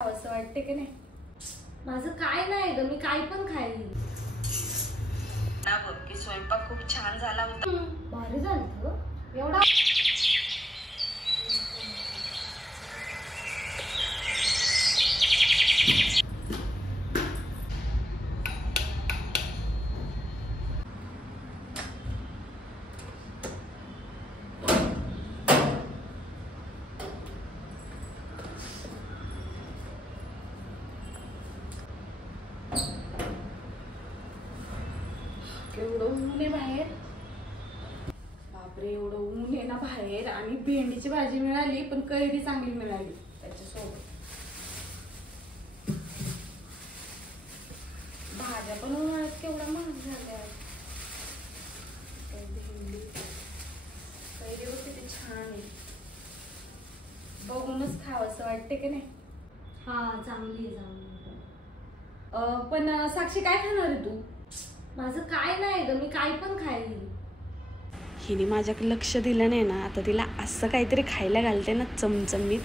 असं वाटते की नाही? माझं काय नाही ग, मी काय पण खाईल ना बघ की स्वयंपाक खूप छान झाला होता. भारी झालं एवढा. एवढं ऊन आहे बाहेर. बापरे, एवढं ऊन आहे ना बाहेर. आणि भेंडीची भाजी मिळाली पण कैरी चांगली मिळाली त्याच्यासोबत. भाज्या पण उन्हाळ्यात केवढा महाग झाल्या. भेंडी कैरी होती ती छान आहे. बघूनच खावंसं वाटते की नाही? हा चांगली आहे. पण साक्षी काय खाणार आहे तू? माझं काय नाही ग, मी काय पण खाईल. हिने माझ्याकडे लक्ष दिलं नाही ना, आता तिला असं काहीतरी खायला घालते ना चमचमीत.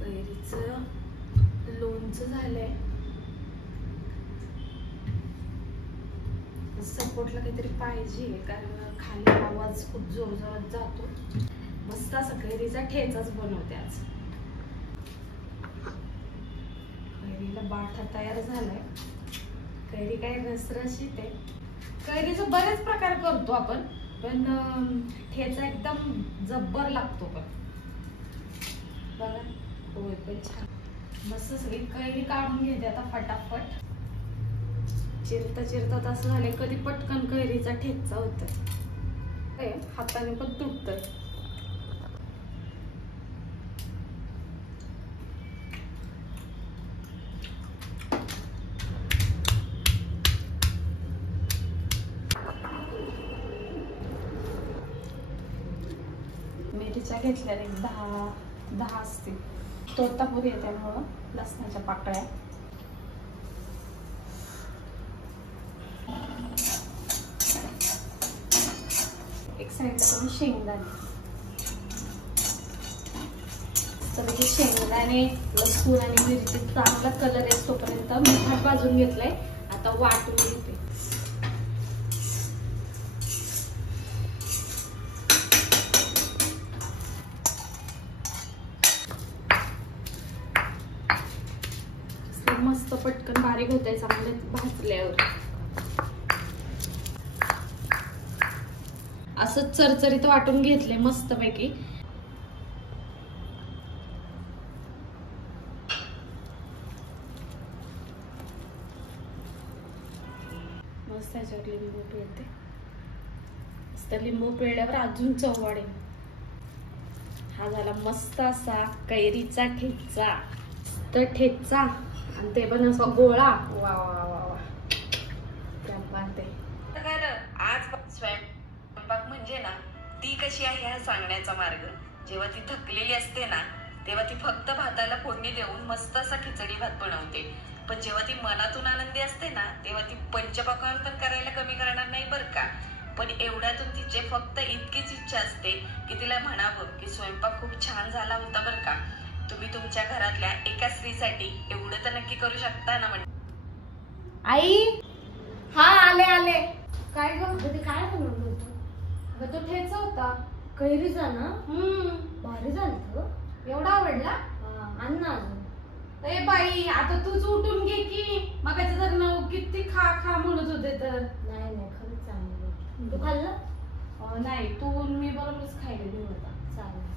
कैरीचं लोणचं झालंय. सपोर्टला काहीतरी पाहिजे कारण खाली आवाज खूप जोर जोरात जातो. मस्त असं कैरीचा ठेचाच बनवते आज. कैरीला बाठा तयार झालाय. कैरी काय रसरशीत आहे. कैरीचं बरेच प्रकार करतो आपण, पण ठेचा एकदम जब्बर लागतो. पण बघा, होय पण छान. मस्त सगळी कैरी काढून घेते आता फटाफट. चिरता चिरता असं झालंय कधी पटकन कैरीचा ठेचा होतोय. हाताने पण तुटतोय. मिरच्या घेतल्या एक 10 असतील. तोतापुरी आहे त्यामुळं लसणाच्या पाकळ्या. एक साईडला कमी शेंगदाणे. तर हे शेंगदाणे, लसूण आणि मिरची चांगला कलर येतोपर्यंत मिठात भाजून घेतलंय. आता वाटून घेते. मस्त पटकन बारीक होतंय चांगलं भाजल्यावर. असं चरचरीत वाटून घेतले मस्त पैकी. मस्त त्याच्यावर लिंबू पिळते. मस्त लिंबू पिळल्यावर अजून चव वाढेल. हा झाला मस्त असा कैरीचा ठेचा. तर ठेचा आणि ते पण असा गोळा. वा वा वा वा, क्या बात आहे. आज स्वयंपाक म्हणजे ना ती कशी आहे हा सांगण्याचा मार्ग. जेव्हा ती थकलेली असते ना, तेव्हा ती फक्त भाताला फोडणी देऊन मस्त असा खिचडी भात बनवते. पण जेव्हा ती मनातून आनंदी असते ना, तेव्हा ती पंचपक्वान्न पण करायला कमी करणार नाही बरं का. पण एवढ्यातून तिचे फक्त इतकीच इच्छा असते की तिला म्हणावं की स्वयंपाक खूप छान झाला होता बरं का. तुम्ही तुमच्या घरातल्या एका स्त्रीसाठी एवढं तर नक्की करू शकता ना. आई, हा आले आले. काय ग, ते काय बनवलं होतं? अगं तो ठेचा होता कैरीचा ना. भारी झालं. एवढा आवडला? आण ना अजून. ए बाई, आता तूच उठून घे की. मग जर नऊ किती खा खा म्हणत होते तर. नाही नाही, खरंच चांगलं. तू खाल्लं? नाही, तू मी बरोबरच खायला घेऊन होता. चालेल.